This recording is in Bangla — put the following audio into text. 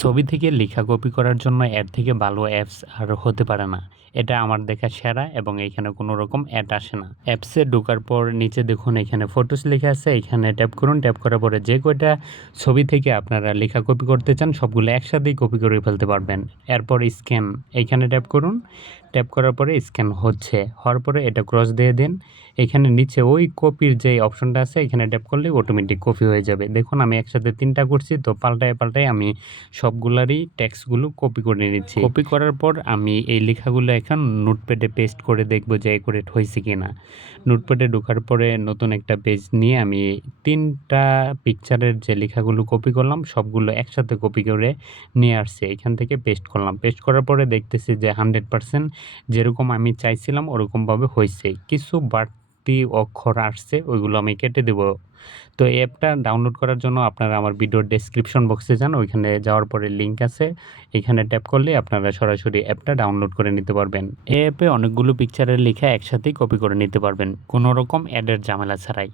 ছবি থেকে লেখা কপি করার জন্য এর থেকে ভালো অ্যাপস আর হতে পারে না। এটা আমার দেখা সেরা এবং এখানে কোনো রকম অ্যাড আসে না। অ্যাপসে ঢোকার পর নিচে দেখুন এখানে ফটোস লেখা আছে, এখানে ট্যাপ করুন। ট্যাপ করার পরে যে কয়টা ছবি থেকে আপনারা লেখা কপি করতে চান সবগুলো একসাথেই কপি করে ফেলতে পারবেন। এরপর স্ক্যান এইখানে ট্যাপ করুন। ট্যাপ করার পরে স্ক্যান হওয়ার পরে এটা ক্রস দিয়ে দিন। এখানে নিচে ওই কপির যে অপশনটা আছে এখানে ট্যাপ করলে অটোমেটিক কপি হয়ে যাবে। দেখুন আমি একসাথে ৩টা করছি, তো পাল্টায় আমি সবগুলারই টেক্সটগুলো কপি করে নিচ্ছি। কপি করার পর আমি এই লেখাগুলো এখন নোটপ্যাডে পেস্ট করে দেখব যে অ্যাকুরেট হয়েছে কিনা। নোটপ্যাডে ঢোকার পরে নতুন একটা পেজ নিয়ে আমি ৩টা পিকচারের যে লেখাগুলো কপি করলাম সবগুলো একসাথে কপি করে নিয়ে আসছি। এখান থেকে পেস্ট করলাম। পেস্ট করার পরে দেখতেছি যে 100% যেরকম আমি চাইছিলাম ওরকমভাবে হয়েছে। কিছু বাড়তি অক্ষর আসছে, ওইগুলো আমি কেটে দেব। তো এই অ্যাপটা ডাউনলোড করার জন্য আপনারা আমার ভিডিওর ডেসক্রিপশন বক্সে যান, ওইখানে যাওয়ার পরে লিঙ্ক আছে, এখানে ট্যাপ করলে আপনারা সরাসরি অ্যাপটা ডাউনলোড করে নিতে পারবেন। এই অ্যাপে অনেকগুলো পিকচারের লেখা একসাথেই কপি করে নিতে পারবেন কোনো রকম অ্যাডের ঝামেলা ছাড়াই।